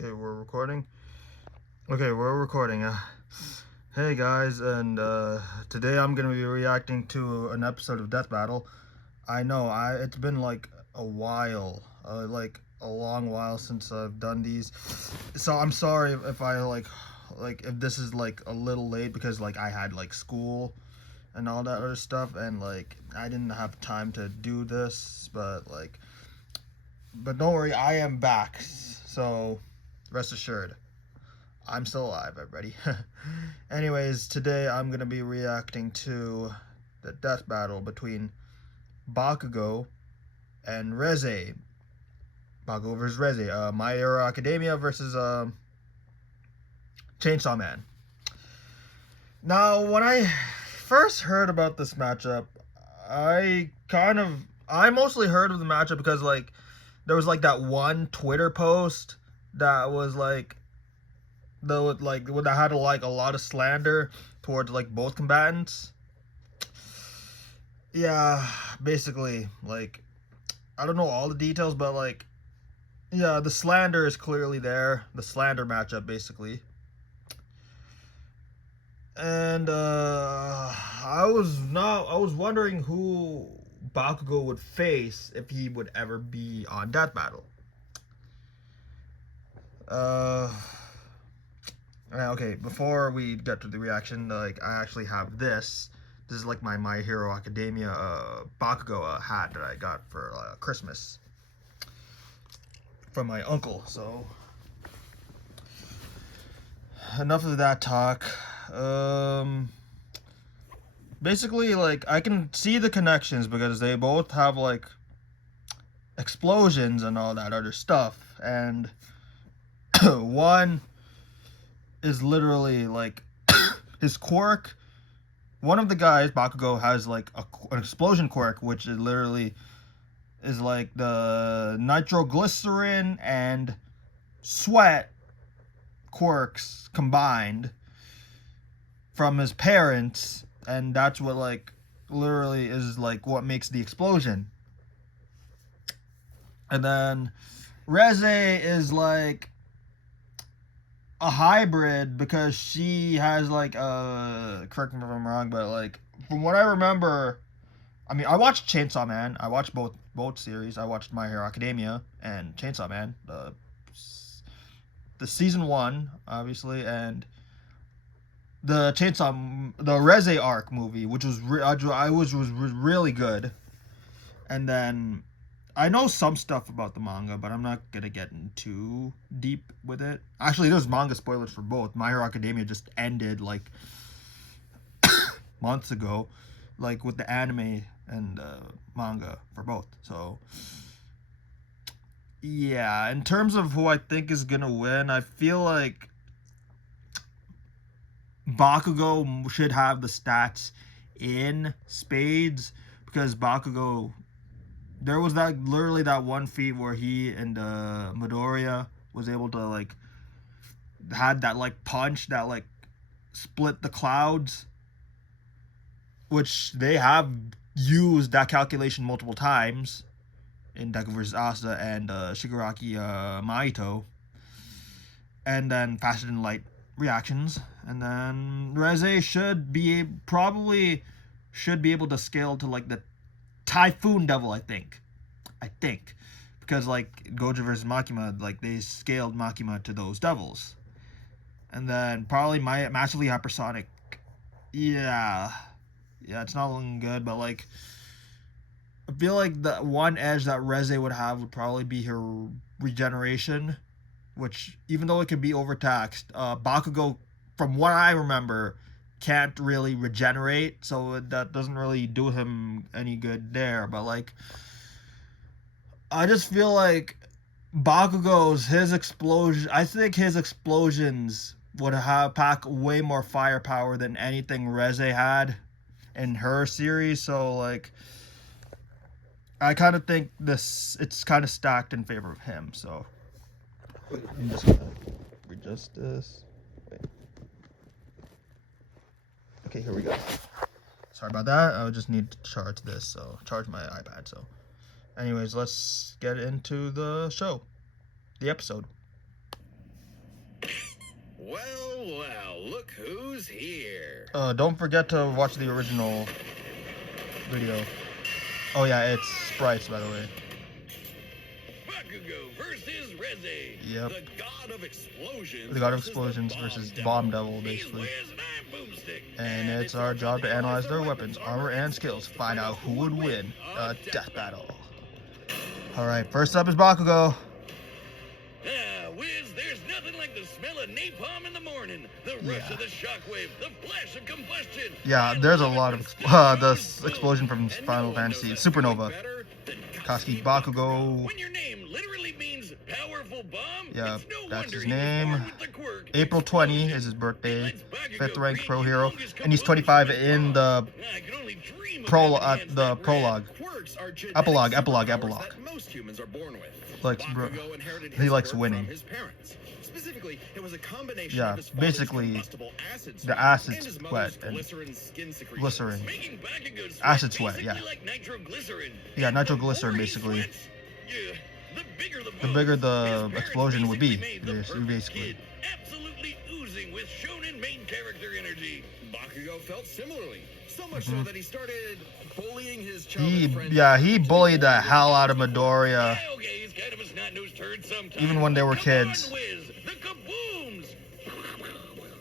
Okay, we're recording. Okay, we're recording. Hey guys, and today I'm gonna be reacting to an episode of Death Battle. I know, it's been like a while, like a long while since I've done these. So I'm sorry if I like if this is like a little late because like I had like school and all that other stuff, and like I didn't have time to do this, but don't worry, I am back. So rest assured. I'm still alive, everybody. Anyways, today I'm going to be reacting to the death battle between Bakugo and Reze. Bakugo versus Reze. My Hero Academia versus Chainsaw Man. Now, when I first heard about this matchup, I mostly heard of the matchup because like there was like that one Twitter post that was like that had like a lot of slander towards like both combatants. Yeah, basically, like I don't know all the details, but like yeah, the slander is clearly there. The slander matchup basically. And I was wondering who Bakugo would face if he would ever be on Death Battle. Okay, before we get to the reaction, like I actually have this. This is like my Hero Academia Bakugo hat that I got for Christmas from my uncle. So enough of that talk. Basically, like I can see the connections because they both have like explosions and all that other stuff, and one is literally like his quirk. One of the guys, Bakugo, has like an explosion quirk, which is literally is like the nitroglycerin and sweat quirks combined from his parents, and that's what like literally is like what makes the explosion. And then Reze is like a hybrid because she has like correct me if I'm wrong, but like from what I remember, I mean I watched Chainsaw Man. I watched both series. I watched My Hero Academia and Chainsaw Man, the season 1 obviously, and the Reze arc movie, which was was really good. And then I know some stuff about the manga, but I'm not gonna get too deep with it. Actually, there's manga spoilers for both. My Hero Academia just ended like months ago, like with the anime and manga for both. So yeah, in terms of who I think is gonna win, I feel like Bakugo should have the stats in spades because Bakugo, there was literally that one feat where he and Midoriya was able to like had that like punch that like split the clouds, which they have used that calculation multiple times in Deku vs. Asa and Shigaraki Maito, and then faster than light reactions. And then Reze should be able to scale to like the Typhoon Devil, I think, because like Gojo versus Makima, like they scaled Makima to those devils, and then probably my massively hypersonic. Yeah, it's not looking good, but like I feel like the one edge that Reze would have would probably be her regeneration, which even though it could be overtaxed, Bakugo, from what I remember, can't really regenerate, so that doesn't really do him any good there. But like I just feel like his explosion, I think his explosions would pack way more firepower than anything Reze had in her series. So like I kind of think it's kind of stacked in favor of him. So I'm just gonna readjust this. Wait. Okay, here we go. Sorry about that. I just need to charge this, so charge my iPad. So anyways, let's get into the show, the episode. Well, look who's here. Don't forget to watch the original video. Oh yeah, it's sprites, by the way. Bakugo versus Reze. Yep. The god of explosions. The god of explosions versus Bomb Devil, basically. And it's our job to analyze their weapons, armor, and skills. Find out who would win a death battle. Alright, first up is Bakugo. Wiz, there's nothing like the smell of napalm in the morning. The rush of the shockwave, the flash of combustion. Yeah, there's a lot of the explosion from Final Fantasy Supernova. Katsuki Bakugo. When your name literally means powerful bomb, yeah, that's his name. April 20 is his birthday. 5th ranked pro hero, and he's 25 in the prologue. Epilogue. Most humans are born with. He likes winning. Specifically, it was a combination yeah, of his basically acid the acid sweat and glycerin. Acid sweat, yeah. Like nitroglycerin. Yeah, nitroglycerin basically. Yeah, the bigger the explosion would be, basically. Absolutely oozing with shonen main character energy. Bakugo felt similarly. So much so that he started bullying his childhood friend. Yeah, he bullied the hell out of Midoriya. Okay, he's kind of a snot-nosed turd sometimes. Even when they were kids. Come on, Wiz, the kabooms.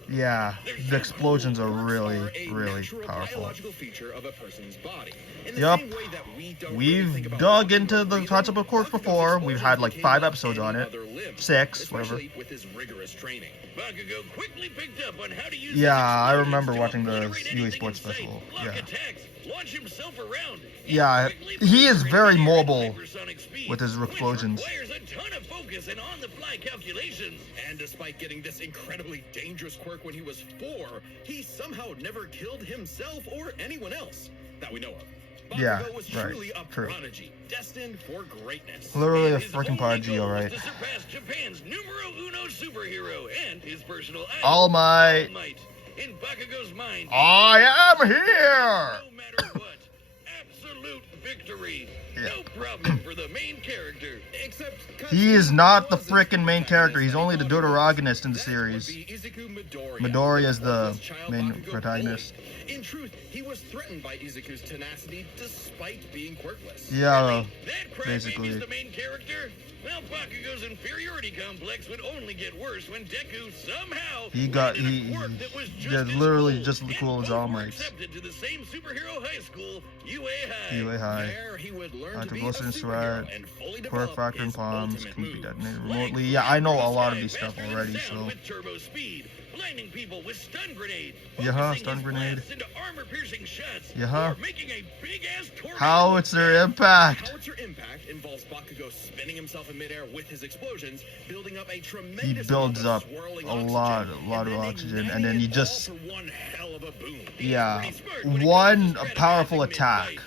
Yeah, the explosions are really powerful. Feature of a person's body. Yup. We've dug into the concept of quirks before. We've had like 5 episodes on it. 6, whatever. Yeah, I remember watching the UA Sports Special. Yeah. Yeah, he is very mobile with his explosions. And despite getting this incredibly dangerous quirk when he was 4, he somehow never killed himself or anyone else that we know of. Bakugo yeah, was right. Truly a prodigy, destined for greatness. Literally a freaking prodigy, alright. To surpass Japan's numero uno superhero and his personal idol, All Might. In Bakugo's mind, I am here! No matter what, absolute victory. Yeah. No problem for the main character. Except he is not the frickin' main character. He's only the deuteragonist in the series. Midoriya is the main protagonist. In truth, he was threatened by Izuku's tenacity despite being quirkless. Yeah, that basically. The main character? Well, Bakugo's inferiority complex would only get worse when Deku somehow literally just as cool as All Might. Accepted to the same superhero high school, UA High. UA High. There he would learn to be Nitroglycerin a sweat, and fully quirk develop factor and his palms ultimate can be moves. detonated remotely. Yeah, I know a lot of these stuff already, so. With turbo speed, blinding people with stun grenade. Yeah, stun grenade. Into armor-piercing shots. Yeah. Making a big-ass tornado. Howitzer impact. Howitzer impact involves Bakugo spinning himself in midair with his explosions, building up a He tremendous builds up swirling a lot of oxygen, and then he just, yeah, one powerful attack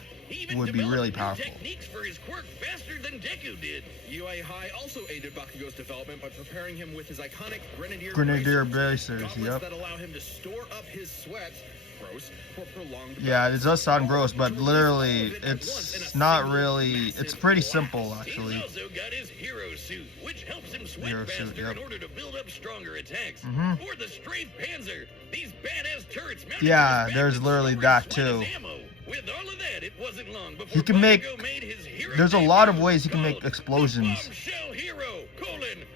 would be really powerful. Techniques for his quirk faster than Deku did. UA High also aided Bakugo's development by preparing him with his iconic Grenadier bracers, yep. That allow him to store up his sweat, gross, for prolonged yeah, it does sound gross, but literally, it's not really, it's pretty simple, actually. He's also got his hero suit, which helps him sweat Hero faster suit, yep. in order to build up stronger attacks. Mm-hmm. Or the Strafe Panzer, these badass turrets mounted Yeah, on his back there's that literally store that his too. sweat as ammo. With all of that, it wasn't long before He can make, Bakugo made his hero there's a debut lot of ways he can make called explosions. Bombshell Hero,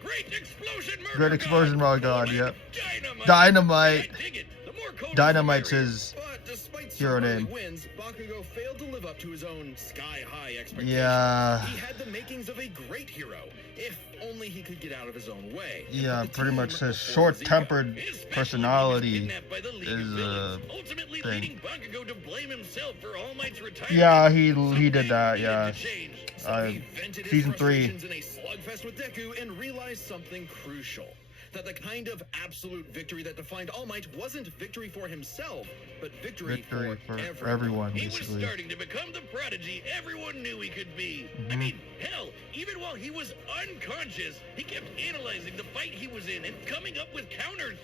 Great Explosion Murder Great Explosion Murder God, yep. Dynamite. Dynamite. I dig it. The more coded, Dynamite's the merrier. his But despite hero some early name. wins, Bakugo failed to live up to his own sky-high expectations. Yeah. He had the makings of a great hero, if only he could get out of his own way. Yeah, pretty much his short-tempered personality is a thing. Yeah, he did that, yeah. Season 3. In a slugfest with Deku and realized something crucial. That the kind of absolute victory that defined All Might wasn't victory for himself, but victory for everyone, He basically. was starting to become the prodigy everyone knew he could be. Mm-hmm. I mean, hell, even while he was unconscious, he kept analyzing the fight he was in and coming up with counters.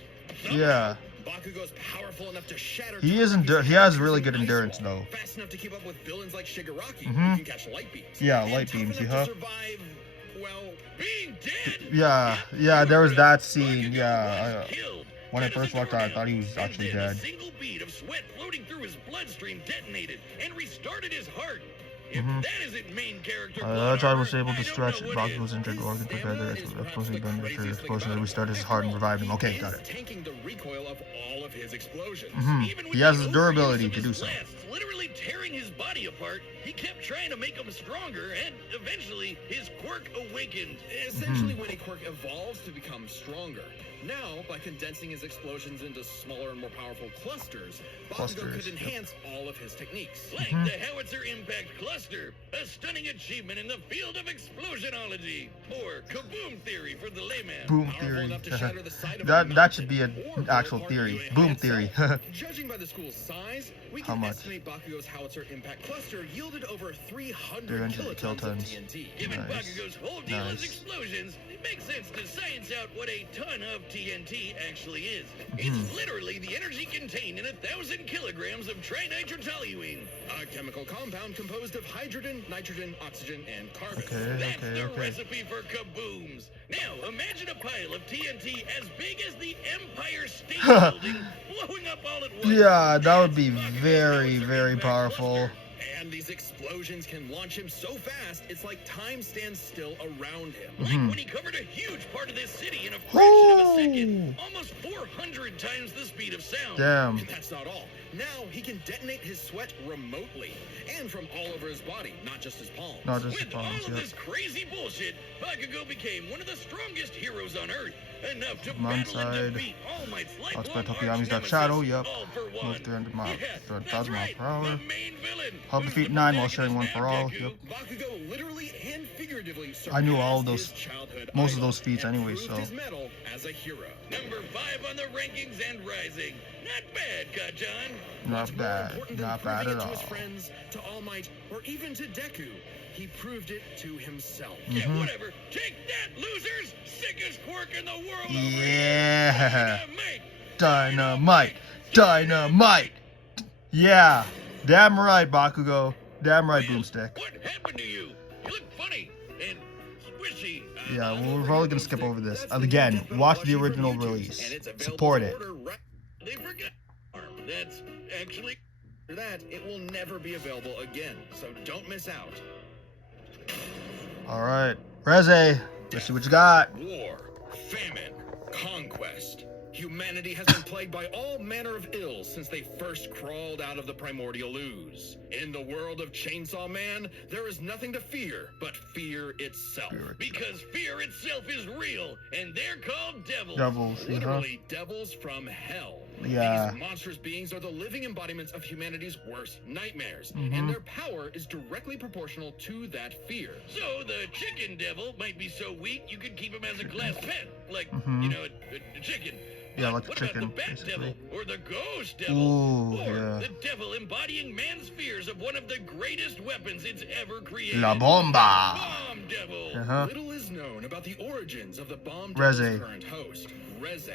Yeah. Bakugo's powerful enough to shatter. He has really good endurance though. Fast enough to keep up with villains like Shigaraki, Mhm. who can catch light beams. Yeah, and light tough beams, enough yeah. to survive, well, being dead. Yeah, there was that scene. Yeah. Killed. When I first watched that, I thought he was actually dead. A single bead of sweat floating through his bloodstream detonated and restarted his heart. If that isn't main character That child was able to stretch Bakugo's injured organ together. It's supposedly been after his explosion that restarted his heart and revived him. Okay, got it. Tanking the recoil of all of his explosions. He has his durability to do so. Literally tearing his body apart, he kept trying to make him stronger, and eventually his quirk awakened. Essentially, when a quirk evolves to become stronger. Now, by condensing his explosions into smaller and more powerful clusters, Bakugo could enhance all of his techniques. Like the Howitzer Impact Cluster, a stunning achievement in the field of explosionology, or Kaboom Theory for the layman. Boom theory. that should be an actual theory. Boom theory. Judging by the school's size, we How can much? estimate Bakugo's Howitzer Impact Cluster yielded over 300 300 kilotons of kilotons. TNT. Given Bakugo's whole deal is explosions, it makes sense to science out what a ton of TNT actually is. It's literally the energy contained in 1,000 kilograms of trinitrotoluene, a chemical compound composed of hydrogen, nitrogen, oxygen, and carbon. That's the recipe for kabooms. Now, imagine a pile of TNT as big as the Empire State Building blowing up all at once. Yeah, that would be very, very powerful. And these explosions can launch him so fast, it's like time stands still around him. Mm-hmm. Like when he covered a huge part of this city in a fraction of a second. Almost 400 times the speed of sound. Damn. And that's not all. Now he can detonate his sweat remotely. And from all over his body, not just his palms. Not just his With palms, all of this crazy bullshit, Bakugo became one of the strongest heroes on Earth. Enough to battle and defeat All Might's I'll lifelong expect Tokuyami's Dark arch Shadow, nemesis, yep. all for one. Move 300 miles, Yeah, 1,000 miles that's per right, hour. the main villain. Help Who's defeat the 9 while sharing 1 protagonist for all. now, Yep. Bakugo literally and figuratively I knew all of surpassed those, his childhood most of idol those feats and anyway, proved so. his medal as a hero. Number 5 on the rankings and rising. Not bad, Kajan. Not What's more bad. important than Not bad proving at it to his all. friends, to All Might, or even to Deku, he proved it to himself. Mm-hmm. Yeah, whatever. Take that, losers! Sickest quirk in the world over here. Yeah. Dynamite! Dynamite! Yeah. Damn right, Bakugo. Damn right, Boomstick. What happened to you? You look funny and squishy. Yeah, well, we're probably gonna skip over this. Again, watch the original release. Support it. They forgot. That's actually that it will never be available again, so don't miss out. Alright. Reze, let's see what you got. War, famine, conquest. Humanity has been plagued by all manner of ills since they first crawled out of the primordial ooze. In the world of Chainsaw Man, there is nothing to fear but fear itself. Because fear itself is real, and they're called devils. Devils, Literally devils from hell. Yeah. These monstrous beings are the living embodiments of humanity's worst nightmares, and their power is directly proportional to that fear. So the chicken devil might be so weak you could keep him as a class pet, like, you know, a chicken. Yeah, like What the chicken, about the bat basically. devil or the ghost devil? Ooh, or yeah. the devil embodying man's fears of one of the greatest weapons it's ever created. La Bomba! Bomb devil. Little is known about the origins of the bomb devil's Reze. current host, Reze.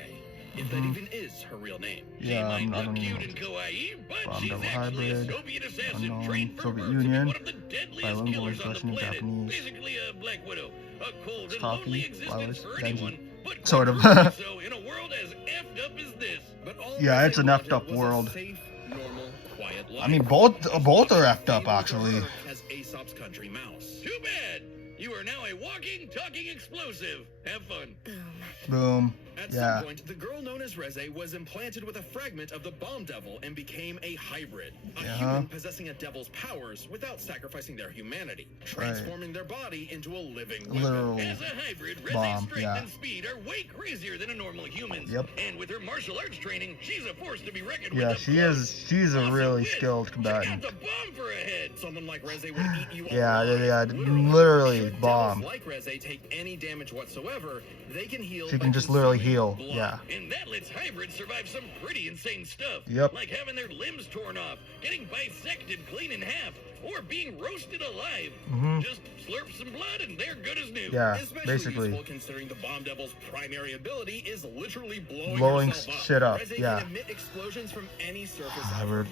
If that even is her real name. Yeah, she might I look don't cute know. and kawaii, but Bomb she's devil actually hybrid, a Soviet assassin unknown, trained for Soviet birth to be Union, one of the deadliest bilingual killers on the Russian and planet. Japanese. Basically a Black Widow. A cold and Coffee, lonely existence flowers, for Genji. anyone, but Sort of. quite so in a world as effed up as this. But all Yeah, Reze it's an wanted effed up was a world. safe, normal, quiet life. I mean, both are effed up, actually. As Aesop's country mouse. Too bad. You are now a walking, talking explosive. Have fun. Boom. At Yeah. some point, the girl known as Reze was implanted with a fragment of the bomb devil and became a hybrid. A human possessing a devil's powers without sacrificing their humanity, transforming their body into a living weapon. Literal As a hybrid, Reze's bomb, strength yeah. and speed are way crazier than a normal human's. Yep. And with her martial arts training, she's a force to be reckoned Yeah, with. she's a really skilled combatant. Check out the bomb for a head. Someone like Reze would eat you Yeah, alive. literally Should bomb. devils like Reze take any damage whatsoever, they can heal. She by can just literally consuming heal, blood. yeah. And that lets hybrids survive some pretty insane stuff. Yep. Like having their limbs torn off, getting bisected clean in half, or being roasted alive. Just slurp some blood and they're good as new. Yeah, Especially basically. useful considering the Bomb Devil's primary ability is literally Blowing herself shit up, Reze yeah. can emit explosions from any surface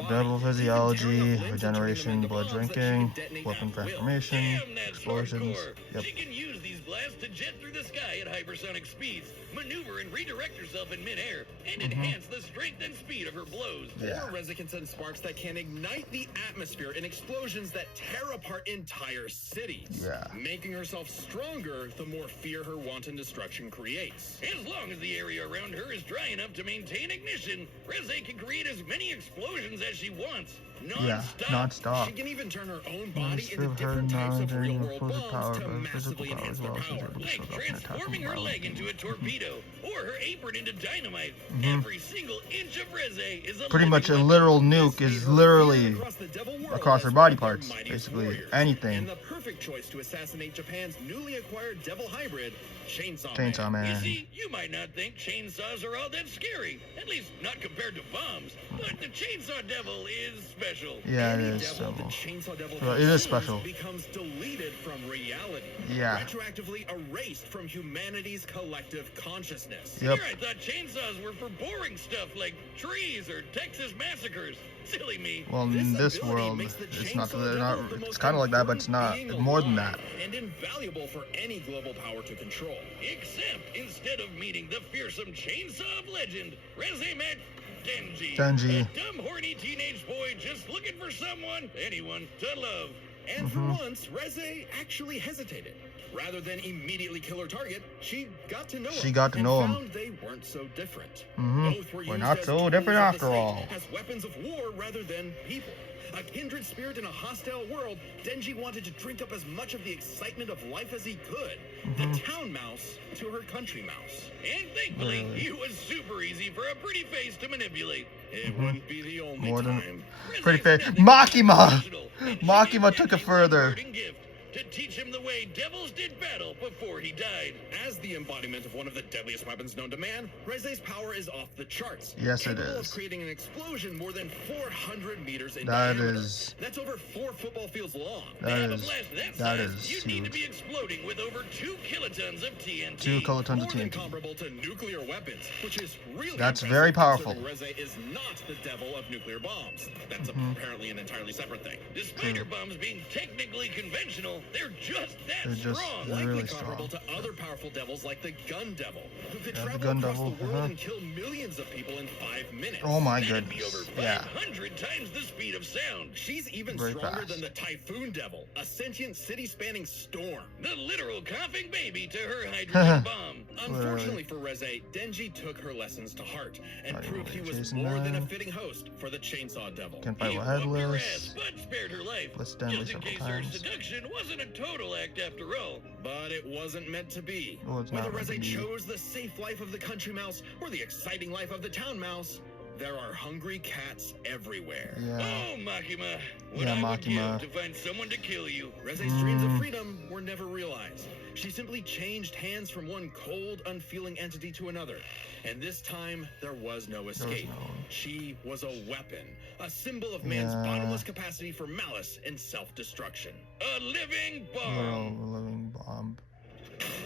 Devil physiology, regeneration, blood drinking, weapon transformation, Damn, that's explosions. hardcore. Yep. She can use these blasts to jet through the sky at hypersonic speeds, maneuver and redirect herself in midair, and enhance the strength and speed of her blows. Yeah. Or Reze can send sparks that can ignite the atmosphere in explosions that tear apart entire cities. Yeah. Making herself stronger, the more fear her wanton destruction creates. As long as the area around her is dry enough to maintain ignition, Reze can create as many explosions as she wants. Yeah, non-stop. She can even turn her own body Most into of her different types of knowledge and real-world opposite power, bombs to physical massively power enhance as their well, since power. able to Like shield up and attack transforming from her violent leg into a torpedo, or her apron into dynamite. Mhm. Every single inch of Reze is a Pretty much a living literal nuke is literally Across the devil world across as her one body of their parts, mightiest basically warriors. anything. And the perfect choice to assassinate Japan's newly acquired devil hybrid, Chainsaw Chainsaw Man. You Man. see, you might not think chainsaws are all that scary, at least not compared to bombs, but the Chainsaw Devil is special. Yeah, it Any is. devil the So, Chainsaw Devil well, it is consumes special. becomes deleted from reality. Yeah. Retroactively erased from humanity's collective consciousness. Yep. Here I thought chainsaws were for boring stuff like trees or Texas massacres. Silly me. Well, in this ability world, makes the it's not. Chainsaw They're Devil not. the It's most kind of like that, but it's important not. being It's more than alive that. And invaluable for any global power to control. Except instead of meeting the fearsome chainsaw of legend, Reze met Denji. Denji. A dumb, horny teenage boy just looking for someone, anyone, to love. And for once, Reze actually hesitated. Rather than immediately kill her target, she got to know him. She got to know him. And found they weren't so different. Mhm. Both were We're used not as so tools different of the after state, all. as weapons of war rather than people. A kindred spirit in a hostile world, Denji wanted to drink up as much of the excitement of life as he could. The town mouse to her country mouse. And thankfully, Really? he was super easy for a pretty face to manipulate. It wouldn't be the only More than- time. Pretty fair. Reze's nothing Makima! professional, and she Makima gave took it Denji further. one parting gift, to teach him the way devils did battle before he died. As the embodiment of one of the deadliest weapons known to man, Reze's power is off the charts. Yes, it capable is. of creating an explosion more than 400 meters in That diameter. is. That's over 4 football fields long. To That have a is. blast that That size, is you'd need to huge. be exploding with over 2 kilotons of TNT. 2 kilotons More of than TNT. comparable to nuclear weapons, which is really That's impressive very powerful. considering Reze is not the devil of nuclear bombs. That's apparently an entirely separate thing. Despite her True. bombs being technically conventional, they're just that They're just- strong. they're Likely really comparable strong. to other powerful devils like the Gun Devil, who could Yeah, the travel Gun across Devil, the world uh-huh. and kill millions of people in 5 minutes. Oh my That'd be goodness. over Yeah. 500 times the speed of sound. She's even Very stronger fast. than the Typhoon Devil, a sentient city-spanning storm. The literal coughing baby to her hydrogen bomb. Unfortunately for Reze, Denji took her lessons to heart and Right, proved he was chasing more than a them. fitting host for the Chainsaw Devil. Can fight He with whooped her headless. ass, but spared her life. Let's stand Just in several case her times. seduction wasn't a total act after all. But it wasn't meant to be. Oh, it's Whether not meant to Reze be. chose the safe life of the country mouse or the exciting life of the town mouse, there are hungry cats everywhere. Yeah. Oh, Makima. What Yeah, I would Makima. Mm. give to find someone to kill you. Reze's dreams of freedom were never realized. She simply changed hands from one cold, unfeeling entity to another. And this time, there was no escape. She was a weapon, a symbol of man's Yeah. bottomless capacity for malice and self-destruction. A living bomb. Literal living bomb.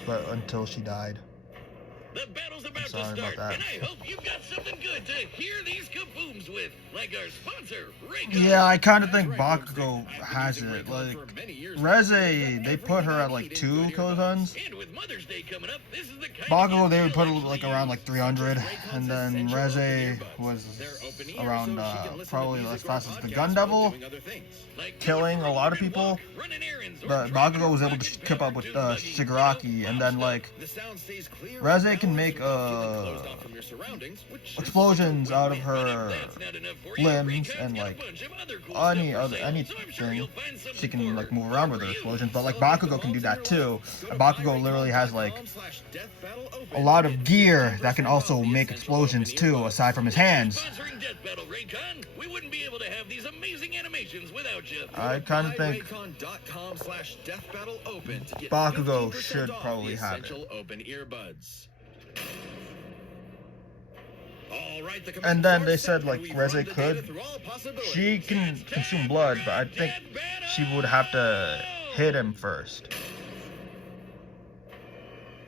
But until she died. The battle's about to sorry about start, that. and I hope you've got something good to hear these kabooms with, like our sponsor, Raycon. Yeah, I kind of think That's right, Bakugo I've been has using it. Raycon Like, for many years now. Reze, they Everything put her I at like need 2 in good kilotons. And with Mother's Day coming up, this is the kind Bakugo, of they gift would put you'll it like actually around use. like 300, and then Reze was They're open ear, around so she can listen to probably music as or fast as the podcasts Gun while Devil, doing other things. Like killing a lot of walk, people. running errands, or But driving Bakugo was able rocket to keep up with powered dune buggy, Shigaraki, you know, and then stuff. like The sound stays clear Reze and can balanced make without feeling closed off from your surroundings, which is explosions a out of win-win. her That's not enough for you. limbs Raycon's and got a like bunch of other cool any stuff for other sale, so I'm sure anything. you'll find something She can for like her. move around with her For you. explosions, but like So if Bakugo can do that too. go And to Bakugo literally has like buyraycon.com/deathbattleopen a lot to of get gear 50% that can off also the make essential explosions open too, earbuds. aside from his Thanks for hands. sponsoring Death Battle, Raycon. We wouldn't be able to have these amazing animations without you. I kind of think buyraycon.com/deathbattleopen to get Bakugo 50% should off probably the have it. essential open earbuds. All right, the And then they command said, source, like, and we Reze run the could. data through all possibilities. She can consume blood, but I think she would have to hit him first.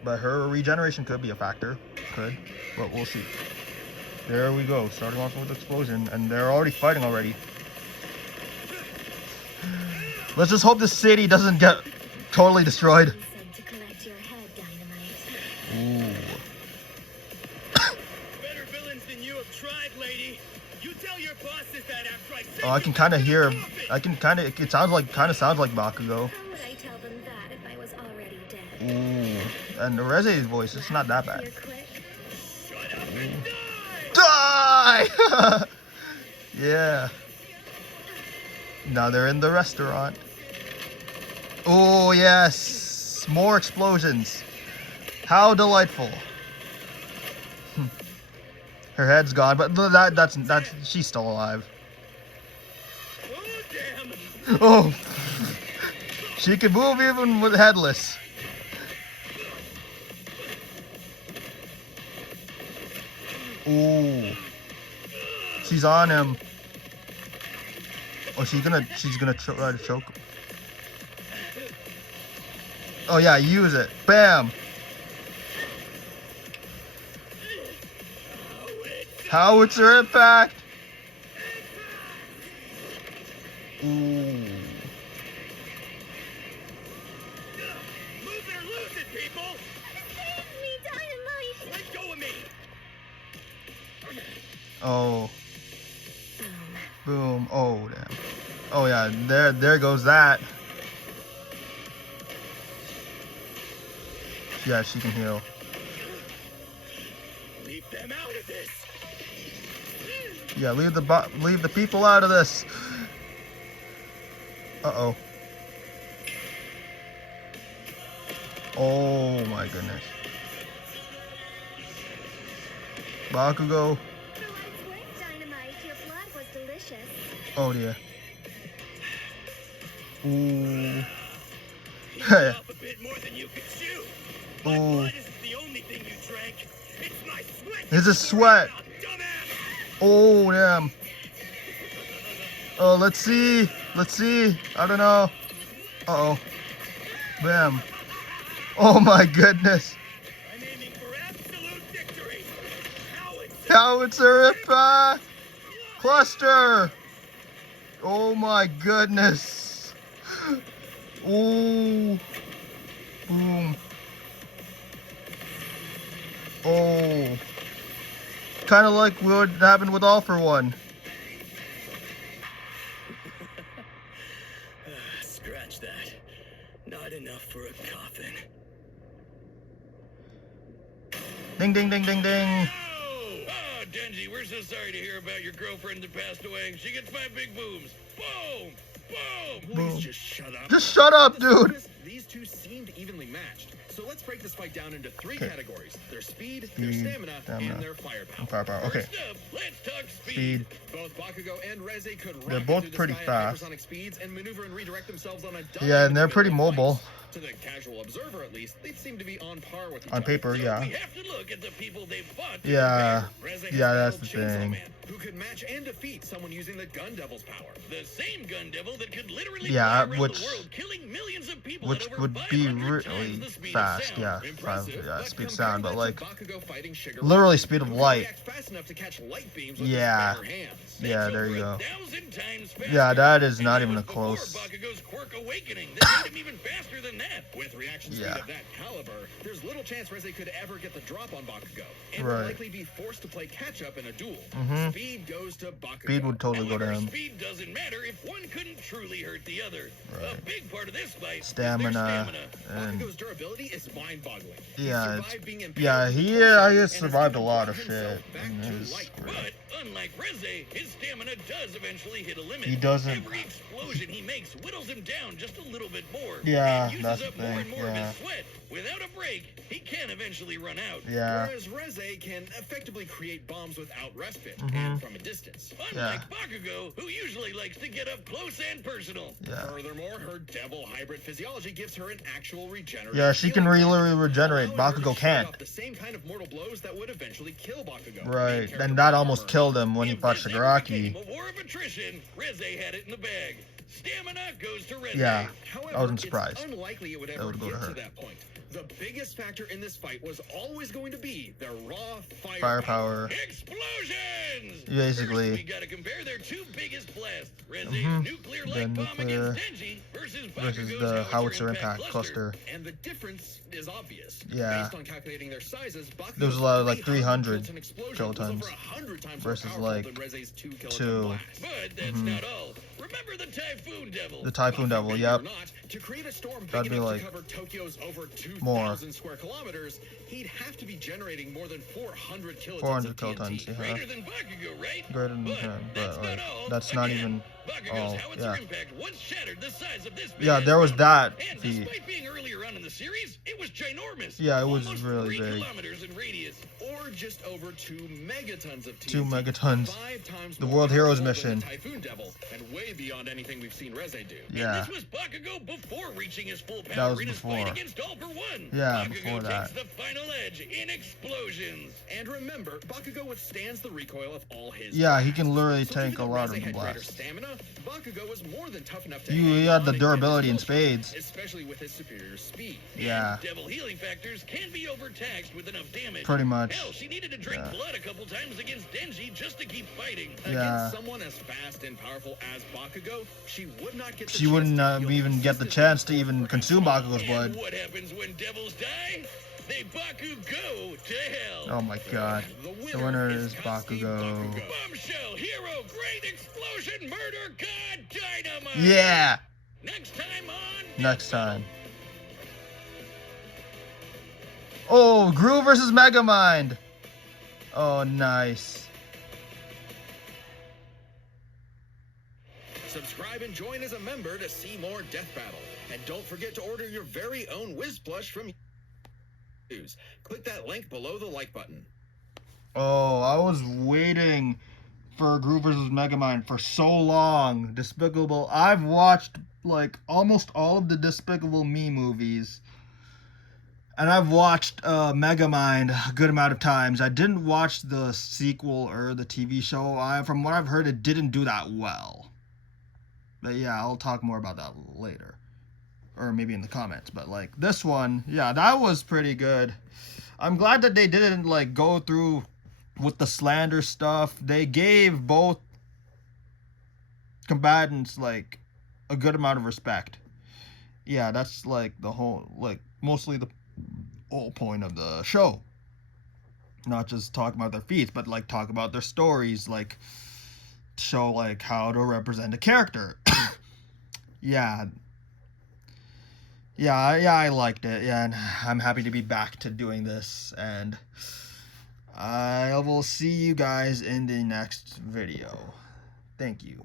But her regeneration could be a factor. Could. But we'll see. There we go. Starting off with explosion. And they're already fighting already. Let's just hope the city doesn't get totally destroyed. To collect your head, Dynamite. Ooh. Better villains than you have tried, lady. You tell your bosses that after I send Oh, I can kind of hear. I can kind of. It sounds like. Kind of sounds like Bakugo. How would I tell them that if I was already dead? Ooh. And the Reze's voice. It's not that bad. You're quick. shut up and die! Die! Yeah. Now they're in the restaurant. Oh yes, more explosions. How delightful. Her head's gone, but that's she's still alive. Oh, damn! Oh, she can move even with headless. Ooh, she's on him. Oh, she's gonna try to choke him. Oh yeah, use it. Bam. Howitzer impact. Ooh. Move it or lose it, people! Save me, Dynamite! Let go of me! Oh. Boom. Boom. Oh damn. Oh yeah. There goes that. Yeah, she can heal. Leave them out of this! Yeah, leave the people out of this. Uh-oh. Oh my goodness. Bakugo. For what it's worth, Dynamite, your blood was delicious. Oh dear. Ooh. You ate off a bit more than you could chew. My Ooh. blood isn't the only thing you drank. It's my sweat! It's a sweat. Dumbass! Oh damn. Oh, let's see. Let's see. I don't know. Uh-oh. Bam. Oh my goodness. I'm aiming for absolute victory! Howitzer impact. Cluster. Oh my goodness. Ooh. Boom. Oh. Kind of like what happened with All for One. Scratch that. Not enough for a coffin. Ding, ding, ding, ding, ding. Oh! Ah, Denji, we're so sorry to hear about your girlfriend that passed away. She gets 5 big boobs. Boom! Boom! Please Boom. just shut up. Just shut up, The dude. surface, these two seemed evenly matched. So let's break this fight down into 3 Okay. categories: their speed, their stamina, and their firepower. Firepower. Okay. First up, let's talk Speed. Both Bakugo and Reze could rocket They're both through the pretty sky at fast. hypersonic speeds and maneuver and redirect themselves on a Yeah, and they're dime pretty in the middle of mobile. fights. To the casual observer, at least, they seem to be on par with each On other. paper, So yeah. we have to look at the people they fought. to Yeah. compare. Reze has Yeah, that's battled the Chainsaw thing. Man, who could match and defeat someone using the Gun Devil's power. The same gun devil that could literally Yeah, fly around which- the world, killing millions of people Which at over would be 500 times really the speed of fast. sound. Yeah, Impressive, yeah, but speed of compare sound, but that like to Bakugo fighting Shigaraki, literally speed of who could light. react fast enough to catch light beams with Yeah. his bare hands. That's Yeah, there you over go. 1,000 times faster. Yeah, that is And not that even was a close. before Bakugo's quirk awakening. That made him even faster than that. With reaction speed Yeah. of that caliber, there's little chance Reze could ever get the drop on Bakugo, and Right. will likely be forced to play catch-up in a duel. Mhm. Speed goes to Bakugo. Speed would totally go to However, him. speed doesn't matter if one couldn't truly hurt the other. A Right. big part of this fight Stamina is their stamina. and Bakugo's durability is mind-boggling. He yeah, survived being impaled yeah, with he torture and has has survived a even lot brought of himself shit back in to his life. career. But unlike Reze, his stamina does eventually hit a limit. He doesn't- Every explosion he makes whittles him down just a little bit more. Yeah, And using that's uses the up more thing, and more of yeah. his sweat. Without a break, he can eventually run out. Yeah. Whereas Reze can effectively create bombs without respite Mhm. and from a distance. Unlike Bakugo, who usually likes to get up close and personal. Yeah. Furthermore, her devil hybrid physiology gives her an actual regenerative. Yeah, she can healing really factor, regenerate. allowing her to Bakugo shed can't. off the same kind of mortal blows that would eventually kill Bakugo. Right, main character and that by almost armor. killed him when he If fought this ever Shigaraki. became a war of attrition, Reze had it in the bag. Stamina goes to Reze. Yeah. However, I wasn't it's surprised. unlikely it would That ever would go to get her. to that point. The biggest factor in this fight was always going to be their raw Firepower. Explosions! Basically. First, we gotta compare their two biggest blasts. Reze's Mhm. nuclear The light bomb nuclear against Denji versus versus Bakugo's the howitzer impact cluster. And the difference is obvious. Yeah. Based on calculating their sizes, There was a lot of, like, 300 kilton explosion kilotons was over 100 times versus, more powerful like, than Reze's 2 kiloton 2. blast. But that's not all. Remember the Typhoon Devil. The Typhoon Devil, Believe it yep. or not, to create a storm big That'd be enough like to cover Tokyo's over 2,000 more. square kilometers, he'd have to be generating more than 400 kilotons 400 of TNT. kilotons, yeah. Greater than Bakugo, right? Greater than him, but like, that's not even Bakugo's all. howitzer Yeah. impact once shattered the size of this Yeah, big there was ass that bomb. And feat. despite being earlier on in the series, it was ginormous. Yeah, it was Almost really 3 big. kilometers in radius. Or just over 2 megatons of TNT. 2 megatons. 5 times The more World Heroes powerful than mission. the Typhoon Devil, and way beyond anything we've seen Reze do. Yeah. And this was Bakugo before reaching his full That power was in his before. fight against All for One. Yeah, Bakugo before takes that. the final edge in explosions. And remember, Bakugo withstands the recoil of all his Yeah, he blasts. can literally So take even a though lot Reze of had greater blasts. stamina, Bakugo was more than tough enough to He hang had on the and get durability in his kills, spades. especially with his superior speed. Yeah, And devil healing factors can be overtaxed with enough damage. pretty much. Hell, she needed to drink Yeah. blood a couple times against Denji just to keep fighting. Yeah. Against someone as fast and powerful as Bakugo, she would not get the She chance wouldn't to heal even get the consistently chance to or even perhaps consume all. Bakugo's And blood. what happens when devils die? They Bakugo to hell. Oh my god. The The winner is Katsuki Bakugo. Bombshell, hero, great explosion, murder, god, dynamite. Yeah! Next time on. Next time. Oh, Gru versus Megamind! Oh, nice. Subscribe and join as a member to see more Death Battle. And don't forget to order your very own Whiz Plush from News. Click that link below the like button. Oh, I was waiting for Gru versus Megamind for so long. Despicable. I've watched, like, almost all of the Despicable Me movies. And I've watched Megamind a good amount of times. I didn't watch the sequel or the TV show. From what I've heard, it didn't do that well. But yeah, I'll talk more about that later. Or maybe in the comments. But like this one, yeah, that was pretty good. I'm glad that they didn't like go through with the slander stuff. They gave both combatants like a good amount of respect. Yeah, that's like the whole, like mostly the whole point of the show. Not just talk about their feats, but like talk about their stories, like show like how to represent a character. Yeah, I liked it. Yeah, and I'm happy to be back to doing this, and I will see you guys in the next video. Thank you.